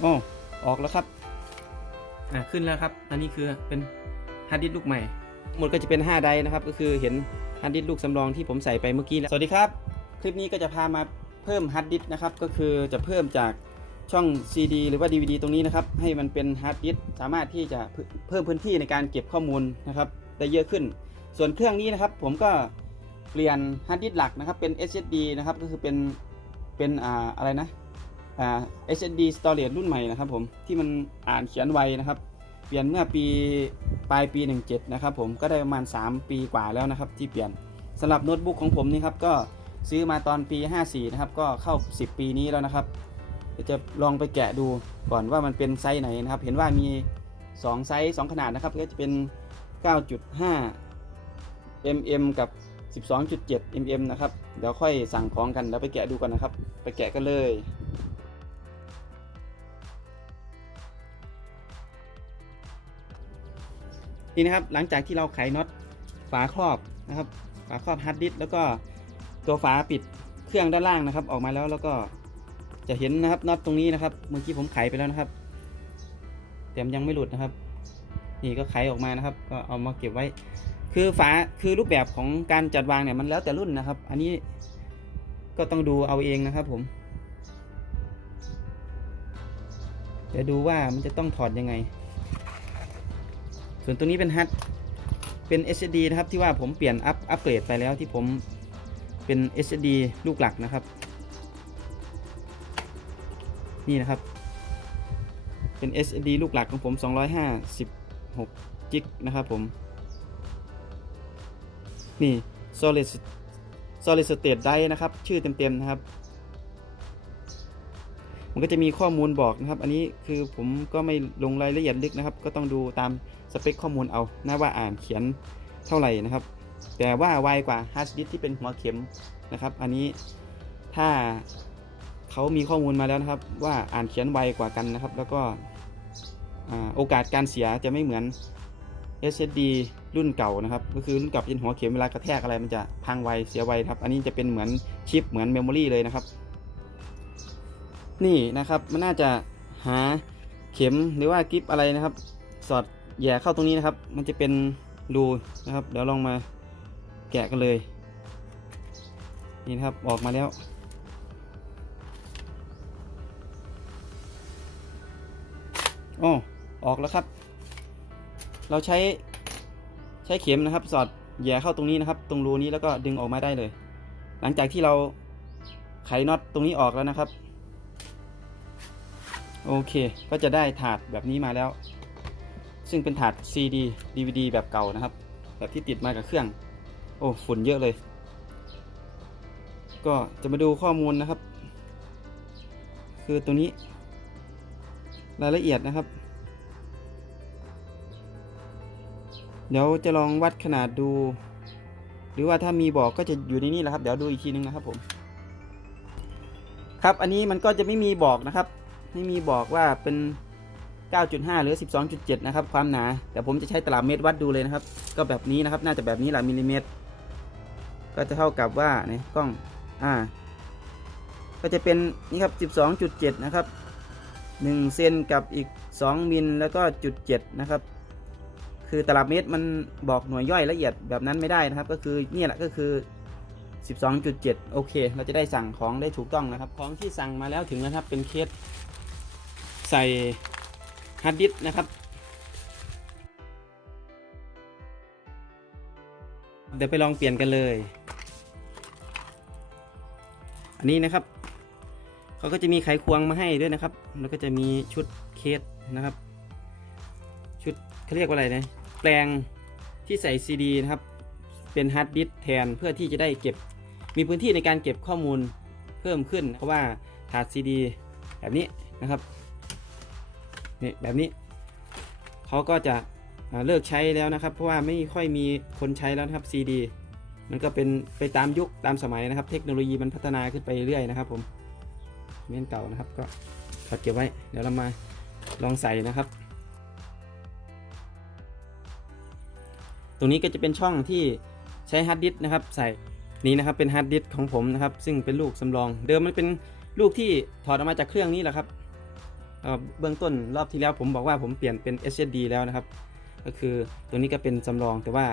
โอ้ออกแล้วครับ อ่าขึ้นแล้วครับ อันนี้คือเป็นฮาร์ดดิสก์ลูกใหม่ หมดก็จะเป็น 5 ไดร์นะครับ ก็คือเห็นฮาร์ดดิสก์ลูกสำรองที่ผมใส่ไปเมื่อกี้แล้วสวัสดีครับ คลิปนี้ก็จะพามาเพิ่มฮาร์ดดิสก์นะครับ ก็คือจะเพิ่มจากช่อง CD หรือว่า DVD ตรงนี้นะครับ ให้มันเป็นฮาร์ดดิสก์สามารถที่จะเพิ่มพื้นที่ในการเก็บข้อมูลนะครับได้เยอะขึ้น ส่วนเครื่องนี้นะครับ ผมก็เปลี่ยนฮาร์ดดิสก์หลักนะครับเป็น SSD นะครับก็คือเป็นเป็นอ่าอะไรนะ อ่า SSD storage รุ่นใหม่นะครับผมที่มันอ่านเขียนไวนะครับเปลี่ยนเมื่อปีปลายปี 17 นะครับผมก็ได้ประมาณ 3 ปีกว่าแล้วนะครับ ที่เปลี่ยนสำหรับโน้ตบุ๊กของผมนี่ครับก็ซื้อมาตอนปี 54 นะครับ ก็เข้า 10 ปีนี้แล้วนะครับเดี๋ยวจะลองไปแกะดูก่อนว่ามันเป็นไซส์ไหนนะครับ เห็นว่ามี 2 ไซส์ 2 ขนาดนะครับ ก็จะเป็น 9.5 mm กับ 12.7 mm นะครับ เดี๋ยวค่อยสั่งของกันเดี๋ยวไปแกะดูกันนะครับ ไปแกะกันเลย นี่นะครับหลังจากที่เราไขน็อตฝาครอบนะครับฝาครอบฮาร์ดดิสก์แล้วก็ตัวฝาปิดเครื่องด้านล่างนะครับ ออกมาแล้วแล้วก็จะเห็นนะครับน็อตตรงนี้นะครับเมื่อกี้ผมไขไปแล้วนะครับแต่มันยังไม่หลุดนะครับ นี่ก็ไขออกมานะครับ ก็เอามาเก็บไว้ คือฝาคือรูปแบบของการจัดวางเนี่ยมันแล้วแต่รุ่นนะครับ อันนี้ก็ต้องดูเอาเองนะครับผมเดี๋ยวดูว่ามันจะต้องถอดยังไง ส่วนตัวนี้เป็นฮัทเป็น SSD นะครับที่ว่าผมเปลี่ยนอัพอัปเกรดไปแล้วที่ผมเป็น SSD ลูกหลักนะครับ นี่นะครับ เป็น SSD ลูกหลักของผม 256กิกนะครับผม นี่ solid solid state drive นะครับ ชื่อเต็มๆนะครับ มันก็จะมีข้อมูลบอกนะครับ อันนี้คือผมก็ไม่ลงรายละเอียดลึกนะครับ ก็ต้องดูตามสเปคข้อมูลเอานะว่าอ่านเขียนเท่าไหร่นะครับ แต่ว่าไวกว่าฮาร์ดดิสที่เป็นหัวเข็มนะครับ อันนี้ถ้าเขามีข้อมูลมาแล้วนะครับ ว่าอ่านเขียนไวกว่ากันนะครับ แล้วก็โอกาสการเสียจะไม่เหมือน SSD รุ่นเก่านะครับ ก็คือรุ่นเก่าเป็นหัวเข็มเวลากระแทกอะไรมันจะพังไวเสียไวครับ อันนี้จะเป็นเหมือนชิปเหมือนเมมโมรีเลยนะครับ นี่นะครับมันน่าจะหาเข็มหรือว่ากิฟอะไรนะครับ สอดแย่เข้าตรงนี้นะครับ มันจะเป็นรูนะครับ เดี๋ยวลองมาแกะกันเลย นี่นะครับออกมาแล้ว โอ้ออกแล้วครับ เราใช้ใช้เข็มนะครับ สอดแย่เข้าตรงนี้นะครับ ตรงรูนี้แล้วก็ดึงออกมาได้เลย หลังจากที่เราไขน็อตตรงนี้ออกแล้วนะครับ โอเค ก็จะได้ถาดแบบนี้มาแล้ว ซึ่งเป็นถาด CD DVD แบบเก่านะครับ แบบที่ติดมากับเครื่อง โอ้ฝุ่นเยอะเลย ก็จะมาดูข้อมูลนะครับ คือตัวนี้รายละเอียดนะครับ เดี๋ยวจะลองวัดขนาดดู หรือว่าถ้ามีบอกก็จะอยู่ในนี้แหละครับ เดี๋ยวดูอีกทีนึงนะครับผม ครับ อันนี้มันก็จะไม่มีบอกนะครับ ไม่มีบอกว่าเป็น 9.5 หรือ 12.7 นะครับ ความหนา แต่ผมจะใช้ตลับเมตรวัดดูเลยนะครับ ก็แบบนี้นะครับ น่าจะแบบนี้แหละมิลลิเมตร ก็จะเท่ากับว่าในกล้อง อ่า ก็จะเป็นนี่ครับ 12.7 นะครับ 1 เซนกับอีก 2 มิลแล้วก็จุด7นะครับ คือตลับเมตรมันบอกหน่วยย่อยละเอียดแบบนั้นไม่ได้นะครับ ก็คือเนี่ยแหละก็คือ 12.7 โอเค เราจะได้สั่งของได้ถูกต้องนะครับ ของที่สั่งมาแล้วถึงแล้วครับ เป็นเคส ใส่ฮาร์ดดิสก์นะครับเดี๋ยวไปลองเปลี่ยนกันเลย อันนี้นะครับ เขาก็จะมีไขควงมาให้ด้วยนะครับ แล้วก็จะมีชุดเคสนะครับ ชุดเขาเรียกว่าอะไรนะ แปลงที่ใส่ซีดีนะครับ เป็นฮาร์ดดิสก์แทนเพื่อที่จะได้เก็บ มีพื้นที่ในการเก็บข้อมูลเพิ่มขึ้น เพราะว่าถาดซีดีแบบนี้นะครับ นี่แบบนี้เขาก็จะเลิกใช้แล้วนะครับ เพราะว่าไม่ค่อยมีคนใช้แล้วนะครับซีดีมันก็เป็นไปตามยุคตามสมัยนะครับ เทคโนโลยีมันพัฒนาขึ้นไปเรื่อยนะครับ ผมเม่นเก่านะครับ ก็ถอดเก็บไว้ เดี๋ยวเรามาลองใส่นะครับ ตรงนี้ก็จะเป็นช่องที่ใช้ฮาร์ดดิสก์นะครับ ใส่นี้นะครับเป็นฮาร์ดดิสก์ของผมนะครับ ซึ่งเป็นลูกสำรอง เดิมมันเป็นลูกที่ถอดออกมาจากเครื่องนี้แหละครับ เบื้องต้นรอบที่แล้วผมบอกว่าผมเปลี่ยนเป็น SSD แล้วนะครับ ก็คือตัวนี้ก็เป็นสำรองแต่ว่า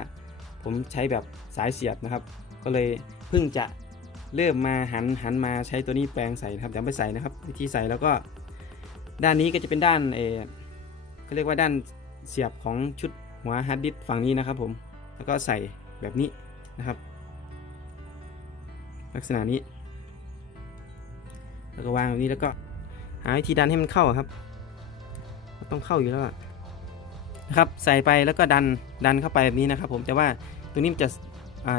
ผมใช้แบบสายเสียบนะครับ ก็เลยเพิ่งจะเริ่มมาหันหันมาใช้ตัวนี้แปลงใส่นะครับเดี๋ยวไปใส่นะครับ วิธีใส่แล้วก็ ด้านนี้ก็จะเป็นด้านเออเขาเรียกว่าด้านเสียบของชุดหัวฮาร์ดดิสก์ฝั่งนี้นะครับผมแล้วก็ใส่แบบนี้นะครับ ลักษณะนี้ แล้วก็วางแบบนี้แล้วก็ หาวิธีดันให้มันเข้าครับ ต้องเข้าอยู่แล้วนะครับ ใส่ไปแล้วก็ดันดันเข้าไปแบบนี้นะครับ ผมแต่ว่าตัวนี้มันจะ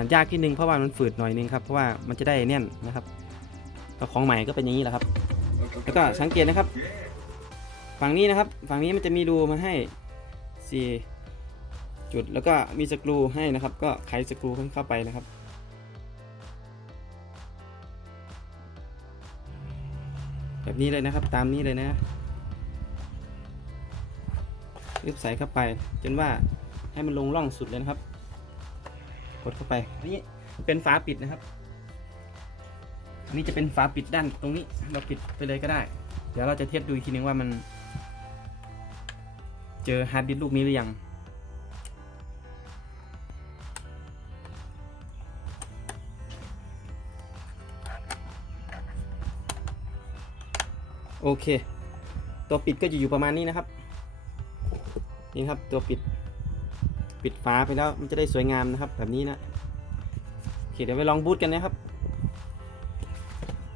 ายากที่นึงเพราะว่ามันฝืดหน่อยนึงครับเพราะว่ามันจะได้แน่นนะครับก็ของใหม่ก็เป็นอย่างนี้แหละครับ แล้วก็สังเกตนะครับ ฝั่งนี้นะครับ ฝั่งนี้มันจะมีรูมาให้สี่จุดแล้วก็มีสกรูให้นะครับ ก็ไขสกรูเข้าไปนะครับ แบบนี้เลยนะครับ ตามนี้เลยนะยึบใส่เข้าไป จนว่าให้มันลงร่องสุดเลยนะครับ กดเข้าไปอันนี้เป็นฝาปิดนะครับอันนี้จะเป็นฝาปิดด้านตรงนี้ เราปิดไปเลยก็ได้ เดี๋ยวเราจะเทียบดูอีกทีนึงว่ามัน เจอฮาร์ดดิสก์ลูกนี้หรือยัง โอเค ตัวปิดก็จะอยู่ประมาณนี้นะครับ นี่ครับตัวปิด ปิดฝาไปแล้วมันจะได้สวยงามนะครับ แบบนี้นะโอเคเดี๋ยวไปลองบูตกันนะครับ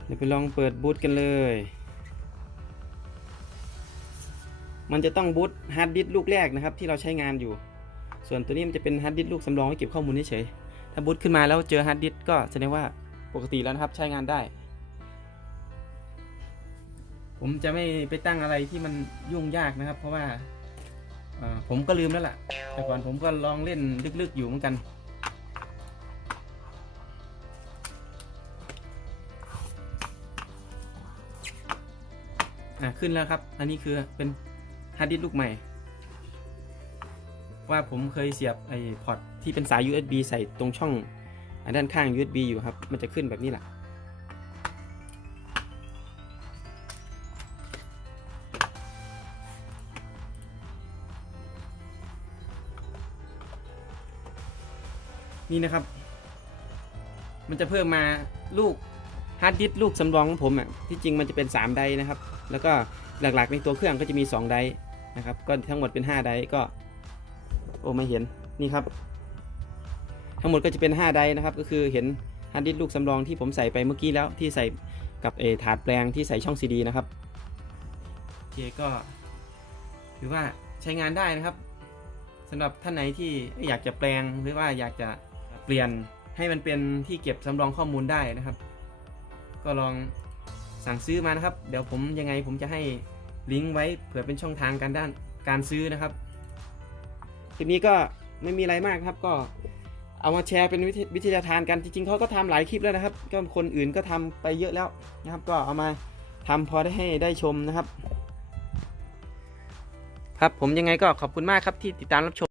เดี๋ยวไปลองเปิดบูตกันเลย มันจะต้องบูตฮาร์ดดิสก์ลูกแรกนะครับ ที่เราใช้งานอยู่ ส่วนตัวนี้มันจะเป็นฮาร์ดดิสก์ลูกสำรองไว้เก็บข้อมูลเฉยถ้าบูตขึ้นมาแล้วเจอฮาร์ดดิสก์ก็แสดงว่าปกติแล้วนะครับใช้งานได้ ผมจะไม่ไปตั้งอะไรที่มันยุ่งยากนะครับ เพราะว่าผมก็ลืมแล้วล่ะ แต่ก่อนผมก็ลองเล่นลึกๆอยู่เหมือนกัน อะขึ้นแล้วครับ อันนี้คือเป็นฮาร์ดดิสก์ลูกใหม่ ว่าผมเคยเสียบไอ้พอร์ตที่เป็นสาย USB ใส่ตรงช่องอันด้านข้าง USB อยู่ครับ มันจะขึ้นแบบนี้แหละ นี่นะครับ มันจะเพิ่มมาลูกฮาร์ดดิสก์ลูกสำรองของผมอะที่จริงมันจะเป็น 3 ไดนะครับ แล้วก็หลักๆในตัวเครื่องก็จะมี 2 ไดนะครับ ก็ทั้งหมดเป็น 5 ไดก็โอ้ไม่เห็นนี่ครับ ทั้งหมดก็จะเป็น 5 ไดนะครับ ก็คือเห็นฮาร์ดดิสก์ลูกสำรองที่ผมใส่ไปเมื่อกี้แล้วที่ใส่กับเออถาดแปลงที่ใส่ช่องซีดีนะครับโอเคก็ ถือว่าใช้งานได้นะครับสำหรับท่านไหนที่อยากจะแปลงหรือว่าอยากจะ เปลี่ยนให้มันเป็นที่เก็บสำรองข้อมูลได้นะครับ ก็ลองสั่งซื้อมานะครับ เดี๋ยวผมยังไงผมจะให้ลิงก์ไว้เผื่อเป็นช่องทางการด้านการซื้อนะครับคลิปนี้ก็ไม่มีอะไรมากครับก็เอามาแชร์เป็นวิทยาทานกันจริงๆเขาก็ทำหลายคลิปแล้วนะครับ ก็คนอื่นก็ทำไปเยอะแล้วนะครับ ก็เอามาทำพอได้ให้ได้ชมนะครับ ครับผมยังไงก็ขอบคุณมากครับที่ติดตามรับชม